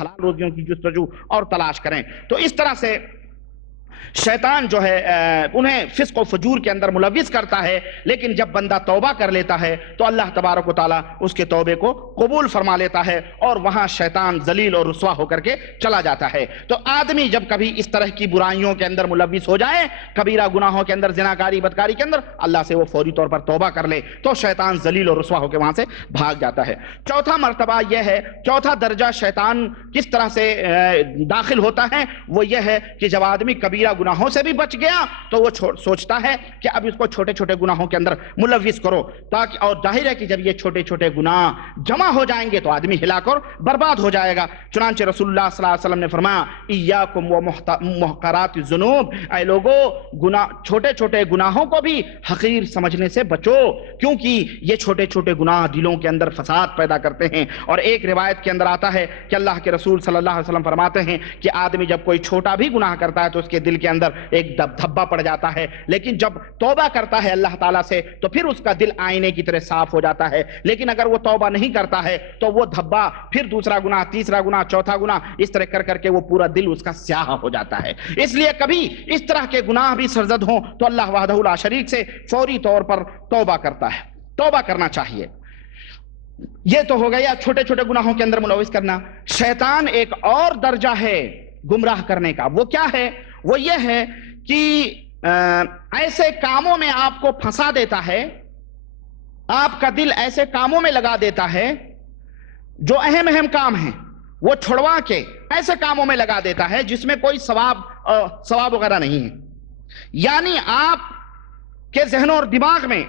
حلال روزیوں کی جستجو اور تلاش کریں. تو اس طرح سے شیطان جو ہے انہیں فسق و فجور کے اندر ملوث کرتا ہے، لیکن جب بندہ توبہ کر لیتا ہے تو اللہ تبارک و تعالیٰ اس کے توبے کو قبول فرما لیتا ہے اور وہاں شیطان ذلیل اور رسوا ہو کر کے چلا جاتا ہے. تو آدمی جب کبھی اس طرح کی برائیوں کے اندر ملوث ہو جائے، کبیرہ گناہوں کے اندر، زناکاری بدکاری کے اندر، اللہ سے وہ فوری طور پر توبہ کر لے تو شیطان ذلیل اور رسوا ہو کے وہاں سے بھاگ جاتا ہے. چوتھا مرتبہ یہ ہے، چوتھا درجہ شیطان کس طرح سے داخل ہوتا ہے، وہ یہ ہے کہ جب آدمی کبیرہ گناہوں سے بھی بچ گیا تو وہ سوچتا ہے کہ اب اس کو چھوٹے چھوٹے گناہوں کے اندر ملوث کرو تاکہ، اور ظاہر ہے کہ جب یہ چھوٹے چھوٹے گناہ جمع ہو جائیں گے تو آدمی ہلاک اور برباد ہو جائے گا. چنانچہ رسول اللہ صلی اللہ علیہ وسلم نے فرمایا ایاکم و محقرات الذنوب، اے لوگو چھوٹے چھوٹے گناہوں کو بھی حقیر سمجھنے سے بچو، کیونکہ یہ چھوٹے چھوٹے گناہ دلوں کے اندر فساد پیدا کرتے ہیں. اور ایک روایت کے اندر آتا ہے کہ اللہ کے رسول صلی اللہ علیہ وسلم فرماتے ہیں کہ آدمی جب کوئی چھوٹا بھی گناہ کرتا ہے تو اس کے دل کے اندر ایک دھبا پڑ جاتا ہے، لیکن جب توبہ کرتا ہے اللہ تعالیٰ سے تو پھر اس کا دل آئینے کی طرح صاف ہو جاتا ہے. لیکن اگر وہ توبہ نہیں کرتا ہے تو وہ دھبا پھر دوسرا گناہ، تیسرا گناہ، چوتھا گناہ، اس طرح کر کر کے وہ پورا دل اس کا سیاہ ہو جاتا ہے. اس لیے کبھی اس طرح کے گناہ بھی سرزد ہوں تو اللہ وحدہ لا شریک سے فوری طور پر توبہ کرتا ہے، توبہ کرنا چاہیے. یہ تو ہو گیا چھوٹے چھوٹے گناہوں کے اندر ملوث کرنا. شیطان ایک اور درجہ ہے گمراہ کرنے کا، وہ کیا ہے؟ وہ یہ ہے کہ ایسے کاموں میں آپ کو پھنسا دیتا ہے، آپ کا دل ایسے کاموں میں لگا دیتا ہے جو اہم اہم کام ہیں، وہ چھڑوا کے ایسے کاموں میں لگا دیتا ہے جس میں کوئی ثواب وغیرہ نہیں ہے. یعنی آپ کے ذہن اور دماغ میں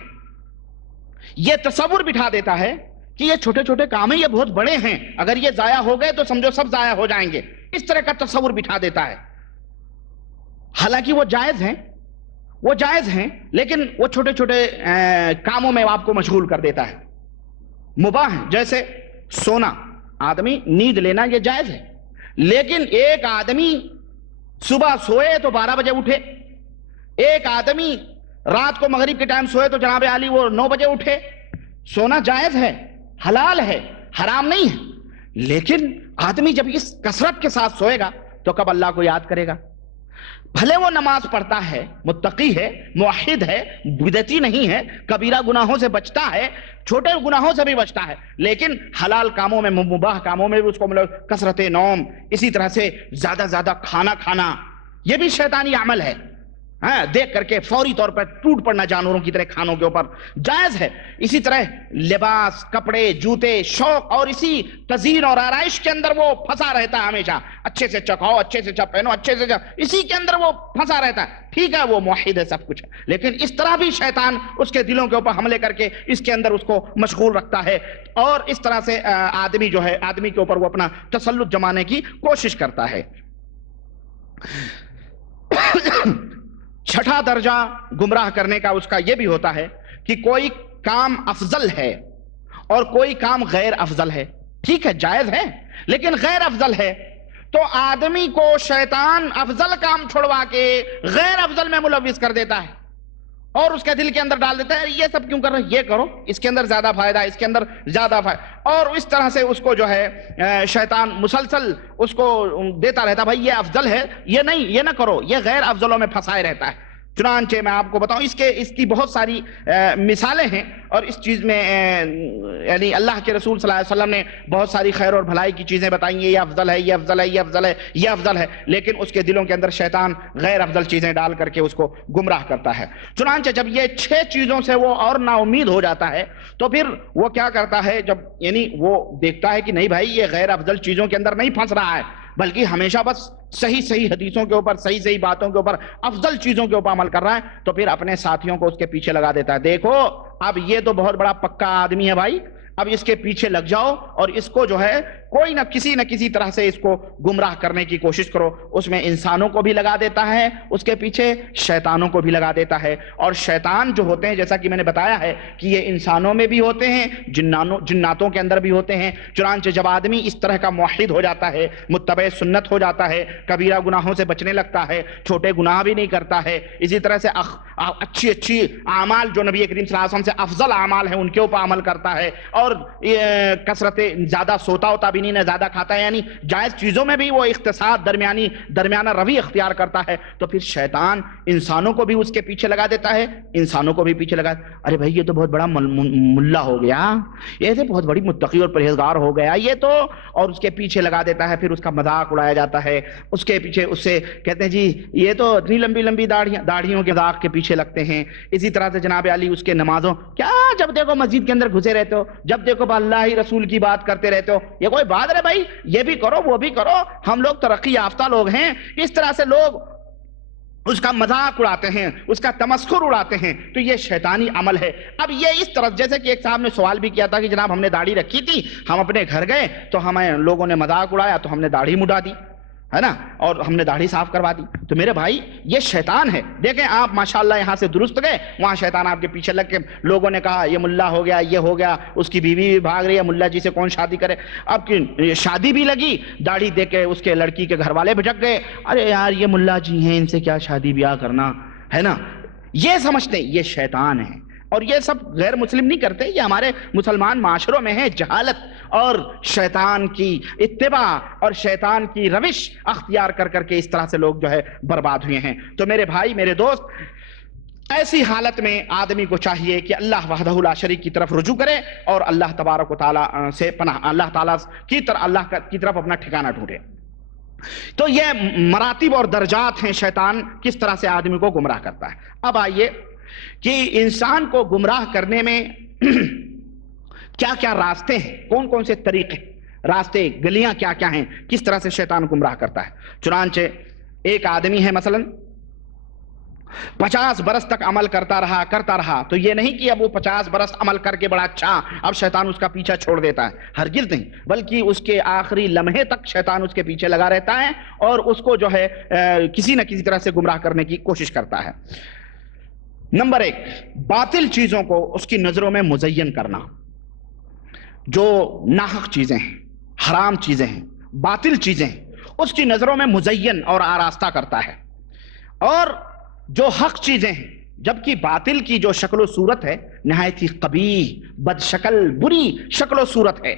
یہ تصور بٹھا دیتا ہے کہ یہ چھوٹے چھوٹے کام ہیں، یہ بہت بڑے ہیں، اگر یہ ضائع ہو گئے تو سمجھو سب ضائع ہو جائیں گے. اس طرح کا تصور بٹھا دیتا ہے. حالانکہ وہ جائز ہیں لیکن وہ چھوٹے چھوٹے کاموں میں آپ کو مشغول کر دیتا ہے. مباح ہیں، جیسے سونا، آدمی نیند لینا یہ جائز ہے، لیکن ایک آدمی صبح سوئے تو 12 بجے اٹھے، ایک آدمی رات کو مغرب کے ٹائم سوئے تو جناب عالی وہ 9 بجے اٹھے. سونا جائز ہے، حلال ہے، حرام نہیں ہے، لیکن آدمی جب اس کثرت کے ساتھ سوئے گا تو کب اللہ کو یاد کرے گا؟ بھلے وہ نماز پڑھتا ہے، متقی ہے، موحد ہے، بدعتی نہیں ہے، کبیرہ گناہوں سے بچتا ہے، چھوٹے گناہوں سے بھی بچتا ہے، لیکن حلال کاموں میں، مباح کاموں میں بھی اس کو کثرت نوم، اسی طرح سے زیادہ کھانا، یہ بھی شیطانی عمل ہے. دیکھ کر کے فوری طور پر ٹوٹ پڑنا جانوروں کی طرح کھانوں کے اوپر جائز ہے. اسی طرح لباس، کپڑے، جوتے، شوق اور اسی تزئین اور آرائش کے اندر وہ پھنسا رہتا ہے ہمیشہ. اچھے سے چکھاؤ، اچھے سے پہنو، اچھے سے اسی کے اندر وہ پھنسا رہتا ہے. ٹھیک ہے وہ موحد ہے، سب کچھ ہے، لیکن اس طرح بھی شیطان اس کے دلوں کے اوپر حملے کر کے اس کے اندر اس کو مشغول رکھتا ہے اور اس طرح سے آدمی جو ہے، آدمی کے اوپر وہ اپنا تسلط جمانے کی کوشش کرتا ہے. چھٹا درجہ گمراہ کرنے کا اس کا یہ بھی ہوتا ہے کہ کوئی کام افضل ہے اور کوئی کام غیر افضل ہے. ٹھیک ہے جائز ہے لیکن غیر افضل ہے، تو آدمی کو شیطان افضل کام چھوڑوا کے غیر افضل میں ملوث کر دیتا ہے اور اس کے دل کے اندر ڈال دیتا ہے یہ سب کیوں کر رہے، یہ کرو، اس کے اندر زیادہ فائدہ، اس کے اندر زیادہ فائدہ. اور اس طرح سے اس کو جو ہے شیطان مسلسل اس کو دیتا رہتا، بھائی یہ افضل ہے، یہ نہیں، یہ نہ کرو، یہ غیر افضلوں میں پھنسائے رہتا ہے. چنانچہ میں آپ کو بتاؤں اس کی بہت ساری مثالیں ہیں، اور اس چیز میں یعنی اللہ کے رسول صلی اللہ علیہ وسلم نے بہت ساری خیر اور بھلائی کی چیزیں بتائیں، یہ افضل ہے، یہ افضل ہے، یہ افضل ہے، یہ افضل ہے، لیکن اس کے دلوں کے اندر شیطان غیر افضل چیزیں ڈال کر کے اس کو گمراہ کرتا ہے. چنانچہ جب یہ 6 چیزوں سے وہ اور نا امید ہو جاتا ہے تو پھر وہ کیا کرتا ہے، جب یعنی وہ دیکھتا ہے کہ نہیں بھائی یہ غیر افضل چیزوں کے اندر نہیں پھنس رہا ہے بلکہ ہمیشہ بس صحیح حدیثوں کے اوپر، صحیح باتوں کے اوپر، افضل چیزوں کے اوپر عمل کر رہا ہے، تو پھر اپنے ساتھیوں کو اس کے پیچھے لگا دیتا ہے. دیکھو اب یہ تو بہت بڑا پکا آدمی ہے بھائی، اب اس کے پیچھے لگ جاؤ اور اس کو جو ہے کوئی نہ کسی طرح سے اس کو گمراہ کرنے کی کوشش کرو. اس میں انسانوں کو بھی لگا دیتا ہے اس کے پیچھے، شیطانوں کو بھی لگا دیتا ہے. اور شیطان جو ہوتے ہیں جیسا کہ میں نے بتایا ہے کہ یہ انسانوں میں بھی ہوتے ہیں، جناتوں کے اندر بھی ہوتے ہیں. چنانچہ جب آدمی اس طرح کا موحد ہو جاتا ہے، متبع سنت ہو جاتا ہے، کبیرہ گناہوں سے بچنے لگتا ہے، چھوٹے گناہ بھی نہیں کرتا ہے، اسی طرح سے اچھی اعمال جو نبی کریم صلی اللہ علیہ وسلم سے افضل اعمال ہیں ان کے اوپر عمل کرتا ہے، اور کثرت زیادہ سوتا ہوتا بھی مرابینین زیادہ کھاتا ہے، یعنی جائز چیزوں میں بھی وہ اقتصاد درمیانہ روی اختیار کرتا ہے، تو پھر شیطان انسانوں کو بھی اس کے پیچھے لگا دیتا ہے، انسانوں کو بھی پیچھے لگا، ارے بھائی یہ تو بہت بڑا ملا ہو گیا، یہ تو بہت بڑی متقی اور پرہیزگار ہو گیا یہ تو، اور اس کے پیچھے لگا دیتا ہے، پھر اس کا مذاق اڑایا جاتا ہے، اس کے پیچھے اس سے کہتے ہیں جی یہ تو اتنی لمبی لمبی داڑھیوں کے مذاق کے پیچھے لگتے ہیں۔ اسی طرح سے جناب علی اس کے نمازوں، کیا جب دیکھو مسجد کے اندر گھسے رہتے ہو، جب دیکھو اللہ ہی رسول کی بات کرتے رہتے ہو، یہ کوئی بات ہے بھائی، یہ بھی کرو وہ بھی کرو، ہم لوگ ترقی یافتہ لوگ ہیں۔ اس طرح سے لوگ اس کا مذاق اڑاتے ہیں، اس کا تمسخر اڑاتے ہیں، تو یہ شیطانی عمل ہے۔ اب یہ اس طرح، جیسے کہ ایک صاحب نے سوال بھی کیا تھا کہ جناب ہم نے داڑھی رکھی تھی، ہم اپنے گھر گئے تو ہمیں لوگوں نے مذاق اڑایا تو ہم نے داڑھی مڈا دی، ہے نا، اور ہم نے داڑھی صاف کروا دی۔ تو میرے بھائی یہ شیطان ہے۔ دیکھیں آپ ماشاءاللہ یہاں سے درست گئے، وہاں شیطان آپ کے پیچھے لگ کے لوگوں نے کہا یہ ملا ہو گیا، یہ ہو گیا، اس کی بیوی بھی بھاگ رہی ہے، ملا جی سے کون شادی کرے۔ اب کی شادی بھی لگی، داڑھی دے کے اس کے لڑکی کے گھر والے بھٹک گئے، ارے یار یہ ملا جی ہیں، ان سے کیا شادی بیاہ کرنا ہے نا، یہ سمجھتے ہیں یہ شیطان ہے۔ اور یہ سب غیر مسلم نہیں کرتے، یہ ہمارے مسلمان معاشروں میں ہے، جہالت اور شیطان کی اتباع اور شیطان کی روش اختیار کر کر کے اس طرح سے لوگ جو ہے برباد ہوئے ہیں۔ تو میرے بھائی میرے دوست، ایسی حالت میں آدمی کو چاہیے کہ اللہ وحدہ لا شریک کی طرف رجوع کرے اور اللہ تبارک و تعالیٰ سے پناہ، اللہ تعالیٰ کی طرف اپنا ٹھکانہ ڈھونڈے۔ تو یہ مراتب اور درجات ہیں شیطان کس طرح سے آدمی کو گمراہ کرتا ہے۔ اب آئیے کہ انسان کو گمراہ کرنے میں کیا کیا راستے ہیں، کون کون سے طریقے، راستے، گلیاں کیا کیا ہیں، کس طرح سے شیطان گمراہ کرتا ہے۔ چنانچہ ایک آدمی ہے مثلا 50 برس تک عمل کرتا رہا، تو یہ نہیں کہ اب وہ 50 برس عمل کر کے بڑا اچھا، اب شیطان اس کا پیچھا چھوڑ دیتا ہے، ہرگز نہیں، بلکہ اس کے آخری لمحے تک شیطان اس کے پیچھے لگا رہتا ہے اور اس کو جو ہے کسی نہ کسی طرح سے گمراہ کرنے کی کوشش کرتا ہے۔ نمبر 1، باطل چیزوں کو اس کی نظروں میں مزین کرنا، جو ناحق چیزیں ہیں، حرام چیزیں ہیں، باطل چیزیں ہیں، اس کی نظروں میں مزین اور آراستہ کرتا ہے۔ اور جو حق چیزیں ہیں، جبکہ باطل کی جو شکل و صورت ہے نہایت ہی قبیح، بد شکل، بری شکل و صورت ہے،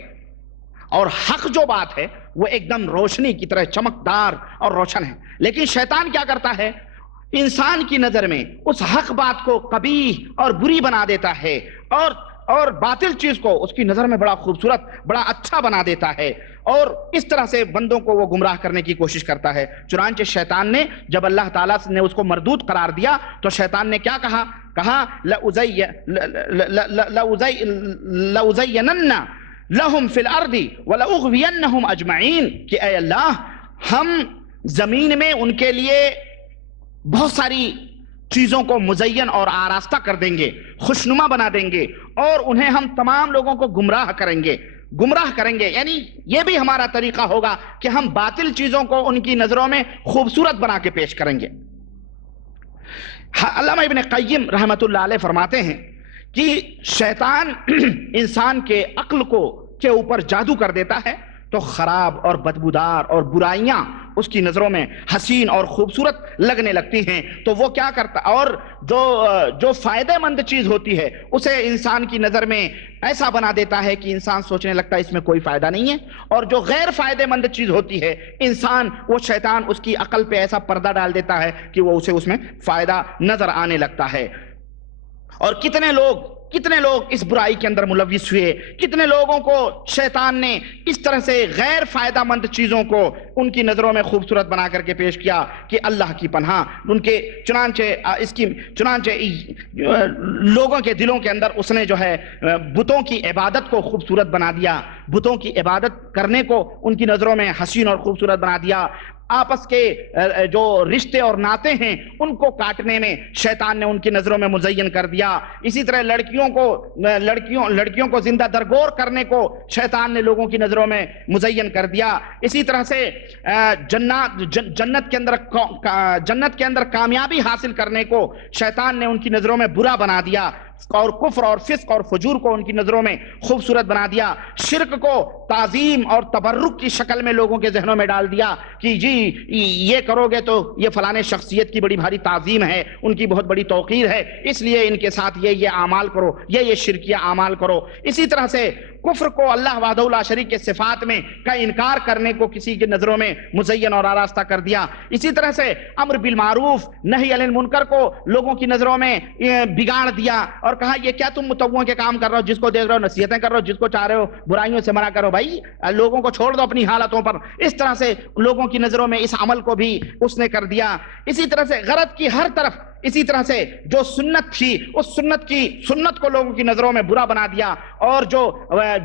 اور حق جو بات ہے وہ ایک دم روشنی کی طرح چمکدار اور روشن ہے۔ لیکن شیطان کیا کرتا ہے، انسان کی نظر میں اس حق بات کو قبیح اور بری بنا دیتا ہے، اور باطل چیز کو اس کی نظر میں بڑا خوبصورت، بڑا اچھا بنا دیتا ہے، اور اس طرح سے بندوں کو وہ گمراہ کرنے کی کوشش کرتا ہے۔ چنانچہ شیطان نے جب اللہ تعالیٰ نے اس کو مردود قرار دیا تو شیطان نے کیا کہا لَأُزَيَّنَنَّ لَهُمْ فِي الْأَرْضِ وَلَأُغْوِيَنَّهُمْ أَجْمَعِينَ کہ اے اللہ ہم زمین میں ان کے لیے بہت ساری چیزوں کو مزین اور آراستہ کر دیں گے، خوشنما بنا دیں گے، اور انہیں ہم تمام لوگوں کو گمراہ کریں گے، یعنی یہ بھی ہمارا طریقہ ہوگا کہ ہم باطل چیزوں کو ان کی نظروں میں خوبصورت بنا کے پیش کریں گے۔ علامہ ابن قیم رحمۃ اللہ علیہ فرماتے ہیں کہ شیطان انسان کے عقل کے اوپر جادو کر دیتا ہے تو خراب اور بدبودار اور برائیاں اس کی نظروں میں حسین اور خوبصورت لگنے لگتی ہیں، تو وہ کیا کرتا، اور جو فائدہ مند چیز ہوتی ہے اسے انسان کی نظر میں ایسا بنا دیتا ہے کہ انسان سوچنے لگتا ہے اس میں کوئی فائدہ نہیں ہے، اور جو غیر فائدہ مند چیز ہوتی ہے وہ شیطان اس کی عقل پہ ایسا پردہ ڈال دیتا ہے کہ وہ اسے اس میں فائدہ نظر آنے لگتا ہے۔ اور کتنے لوگ اس برائی کے اندر ملوث ہوئے، کتنے لوگوں کو شیطان نے اس طرح سے غیر فائدہ مند چیزوں کو ان کی نظروں میں خوبصورت بنا کر کے پیش کیا کہ اللہ کی پناہ ان کے چنانچہ لوگوں کے دلوں کے اندر اس نے جو ہے بتوں کی عبادت کو خوبصورت بنا دیا، بتوں کی عبادت کرنے کو ان کی نظروں میں حسین اور خوبصورت بنا دیا، آپس کے جو رشتے اور ناتے ہیں ان کو کاٹنے میں شیطان نے ان کی نظروں میں مزین کر دیا، اسی طرح لڑکیوں کو زندہ درگور کرنے کو شیطان نے لوگوں کی نظروں میں مزین کر دیا، اسی طرح سے جنت کے اندر کامیابی حاصل کرنے کو شیطان نے ان کی نظروں میں برا بنا دیا، اور کفر اور فسق اور فجور کو ان کی نظروں میں خوبصورت بنا دیا، شرک کو تعظیم اور تبرک کی شکل میں لوگوں کے ذہنوں میں ڈال دیا کہ جی یہ کرو گے تو یہ فلانے شخصیت کی بڑی بھاری تعظیم ہے، ان کی بہت بڑی توقیر ہے، اس لیے ان کے ساتھ یہ اعمال کرو، یہ شرکیہ اعمال کرو۔ اسی طرح سے کفر کو اللہ وحدہ لا شریک کے صفات میں کا انکار کرنے کو کسی کی نظروں میں مزین اور آراستہ کر دیا۔ اسی طرح سے امر بالمعروف نہی عن المنکر کو لوگوں کی نظروں میں بگاڑ دیا اور کہا یہ کیا تم متوع کے کام کر رہے ہو، جس کو دیکھ رہے ہو نصیحتیں کر رہے ہو، جس کو چاہ رہے ہو برائیوں سے منع کرو، بھائی لوگوں کو چھوڑ دو اپنی حالتوں پر۔ اس طرح سے لوگوں کی نظروں میں اس عمل کو بھی اس نے کر دیا۔ اسی طرح سے غرض کی ہر طرف، اسی طرح سے جو سنت تھی اس سنت کو لوگوں کی نظروں میں برا بنا دیا، اور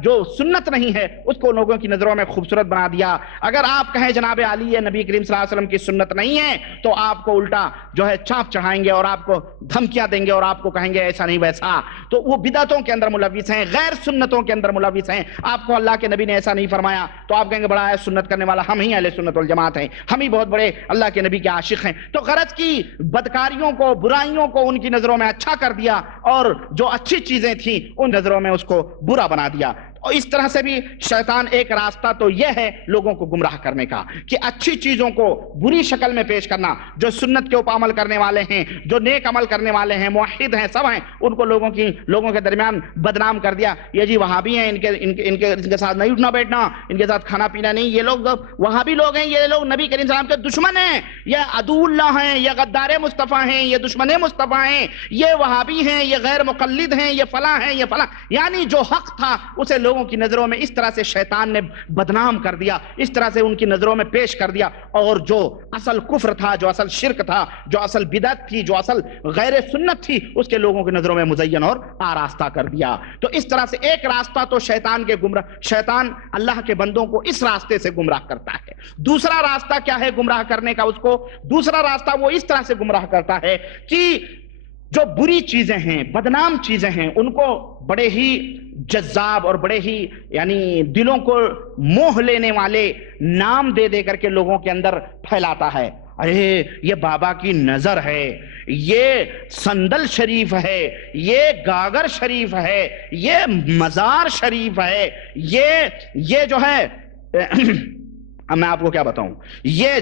جو سنت نہیں ہے اس کو لوگوں کی نظروں میں خوبصورت بنا دیا۔ اگر آپ کہیں جناب علی یہ نبی کریم صلی اللہ علیہ وسلم کی سنت نہیں ہے تو آپ کو الٹا جو ہے چانپ چڑھائیں گے اور آپ کو دھمکیاں دیں گے اور آپ کو کہیں گے ایسا نہیں ویسا، تو وہ بدعتوں کے اندر ملوث ہیں، غیر سنتوں کے اندر ملوث ہیں۔ آپ کو اللہ کے نبی نے ایسا نہیں فرمایا تو آپ کہیں گے بڑا ہے سنت کرنے والا، ہم ہی اہل سنت والجماعت ہیں، ہم ہی بہت بڑے اللہ کے نبی کے عاشق ہیں۔ تو غرض کی بدکاریوں کو، برائیوں کو ان کی نظروں میں اچھا کر دیا اور جو اچھی چیزیں تھیں ان نظروں میں اس کو برا بنا دیا۔ اور اس طرح سے بھی شیطان ایک راستہ تو یہ ہے لوگوں کو گمراہ کرنے کا کہ اچھی چیزوں کو بری شکل میں پیش کرنا، جو سنت کے اوپر عمل کرنے والے ہیں، جو نیک عمل کرنے والے ہیں، موحد ہیں، سب ہیں، ان کو لوگوں کے درمیان بدنام کر دیا۔ یہ جی وہابی ہیں، ان کے ساتھ نہیں اٹھنا بیٹھنا، ان کے ساتھ کھانا پینا نہیں، یہ لوگ وہابی لوگ ہیں، یہ لوگ نبی کریم صلی اللہ علیہ وسلم کے دشمن ہیں، یہ عدو اللہ ہیں، یہ غدار مصطفیٰ ہیں، یہ دشمن مصطفیٰ ہیں، یہ وہابی ہیں، یہ غیر مقلد ہیں، یہ فلاں ہیں، یہ فلاں، یعنی جو حق تھا اسے لوگوں کی نظروں میں اس طرح سے شیطان نے بدنام کر دیا، اس طرح سے ان کی نظروں میں پیش کر دیا، اور جو اصل کفر تھا، جو اصل شرک تھا، جو اصل بدعت تھی، جو اصل غیر سنت تھی، اس کے لوگوں کی نظروں میں مزین اور آراستہ کر دیا۔ تو اس طرح سے ایک راستہ تو شیطان اللہ کے بندوں کو اس راستے سے گمراہ کرتا ہے۔ دوسرا راستہ کیا ہے گمراہ کرنے کا؟ اس کو دوسرا راستہ وہ اس طرح سے گمراہ کرتا ہے کہ جو بری چیزیں ہیں، بدنام چیزیں ہیں، ان کو بڑے ہی جذاب اور بڑے ہی یعنی دلوں کو موہ لینے والے نام دے کر کے لوگوں کے اندر پھیلاتا ہے۔ ارے یہ بابا کی نظر ہے، یہ صندل شریف ہے، یہ گاگر شریف ہے، یہ مزار شریف ہے، یہ جو ہے میں آپ کو کیا بتاؤں، یہ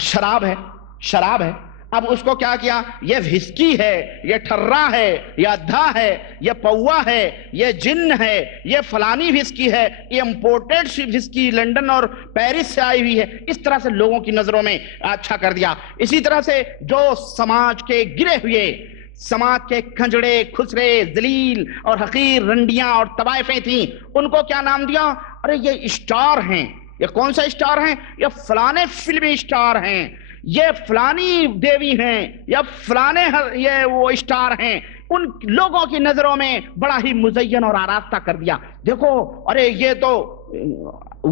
شراب ہے۔ اب اس کو کیا کیا، یہ وhisky ہے، یہ ٹھرا ہے، یہ ادھا ہے، یہ پوا ہے، یہ جن ہے، یہ فلانی وhisky ہے، یہ امپورٹڈ وhisky لندن اور پیرس سے آئی ہوئی ہے۔ اس طرح سے لوگوں کی نظروں میں اچھا کر دیا۔ اسی طرح سے جو سماج کے گرے ہوئے، سماج کے کھنجڑے، خسرے، ذلیل اور حقیر رنڈیاں اور طوائفیں تھیں، ان کو کیا نام دیا؟ ارے یہ اسٹار ہیں۔ یہ کون سا اسٹار ہیں؟ یہ فلانے فلمی اسٹار ہیں، یہ فلانی دیوی ہیں، یا فلانے یہ وہ اسٹار ہیں۔ ان لوگوں کی نظروں میں بڑا ہی مزین اور آراستہ کر دیا۔ دیکھو ارے یہ تو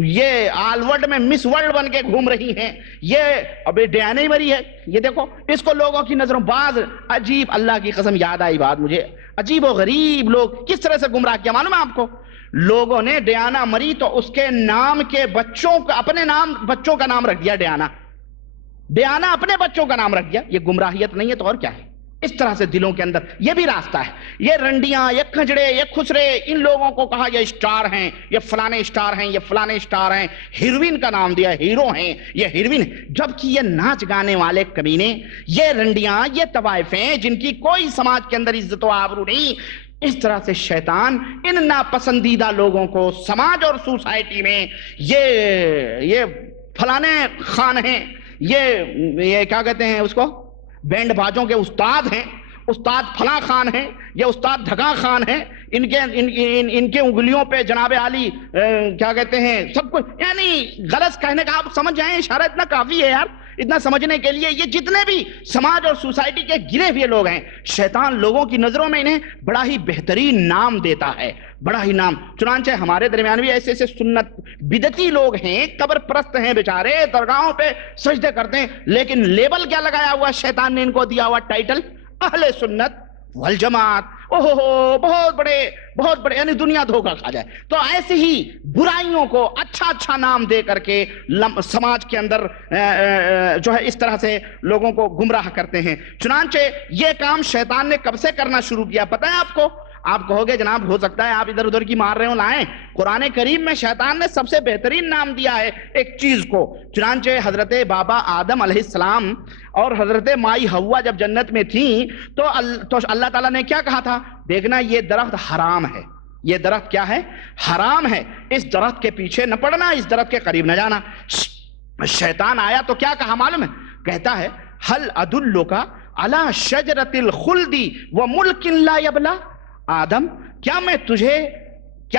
یہ آل ورلڈ میں مس ورلڈ بن کے گھوم رہی ہیں، یہ ابھی ڈیانا ہی مری ہے، یہ دیکھو اس کو لوگوں کی نظروں بعض عجیب، اللہ کی قسم یاد آئی بات مجھے، عجیب و غریب لوگ کس طرح سے گمراہ کیا معلوم ہے آپ کو؟ لوگوں نے ڈیانا مری تو اس کے نام کے بچوں کا، اپنے نام بچوں کا نام رکھ دیا ڈیانا اپنے بچوں کا نام رکھ دیا۔ یہ گمراہیت نہیں ہے تو اور کیا ہے؟ اس طرح سے دلوں کے اندر یہ بھی راستہ ہے۔ یہ رنڈیاں، یہ کھجڑے، یہ خسرے، ان لوگوں کو کہا یہ اسٹار ہیں، یہ فلانے اسٹار ہیں، یہ فلانے اسٹار ہیں، ہیروین کا نام دیا، ہیرو ہیں، یہ ہیروین، جبکہ یہ ناچ گانے والے کمینے، یہ رنڈیاں، یہ طوائفیں جن کی کوئی سماج کے اندر عزت و آبرو نہیں۔ اس طرح سے شیطان ان ناپسندیدہ لوگوں کو سماج اور سوسائٹی میں یہ فلانے خان ہیں، یہ کیا کہتے ہیں اس کو، بینڈ بازوں کے استاد ہیں، استاد فلاں خان ہیں، یہ استاد دھگا خان ہیں، ان کے انگلیوں پہ جناب علی کیا کہتے ہیں سب کچھ، یعنی غلط کہنے کا آپ سمجھ جائیں، اشارہ اتنا کافی ہے یار اتنا سمجھنے کے لیے۔ یہ جتنے بھی سماج اور سوسائٹی کے گرے ہوئے لوگ ہیں، شیطان لوگوں کی نظروں میں انہیں بڑا ہی بہترین نام دیتا ہے، بڑا ہی نام۔ چنانچہ ہمارے درمیان بھی ایسے سنت بدعتی لوگ ہیں، قبر پرست ہیں بیچارے، درگاہوں پہ سجدے کرتے ہیں، لیکن لیبل کیا لگایا ہوا شیطان نے ان کو دیا ہوا ٹائٹل، اہل سنت والجماعت۔ اوہو بہت بڑے یعنی دنیا دھوکہ کھا جائے. تو ایسے ہی برائیوں کو اچھا اچھا نام دے کر کے سماج کے اندر جو ہے اس طرح سے لوگوں کو گمراہ کرتے ہیں. چنانچہ یہ کام شیطان نے کب سے کرنا شروع کیا پتہ ہے آپ کو؟ آپ کہو گے جناب ہو سکتا ہے آپ ادھر ادھر کی مار رہے ہوں لائیں. قرآن کریم میں شیطان نے سب سے بہترین نام دیا ہے ایک چیز کو. چنانچہ حضرت بابا آدم علیہ السلام اور حضرت مائی حوا جب جنت میں تھیں تو اللہ تعالیٰ نے کیا کہا تھا؟ دیکھنا یہ درخت حرام ہے. یہ درخت کیا ہے؟ حرام ہے. اس درخت کے پیچھے نہ پڑنا, اس درخت کے قریب نہ جانا. شیطان آیا تو کیا کہا معلوم ہے؟ کہتا ہے ہل ادلک علی شجرۃ الخلد وملک لا یبلی. آدم کیا میں تجھے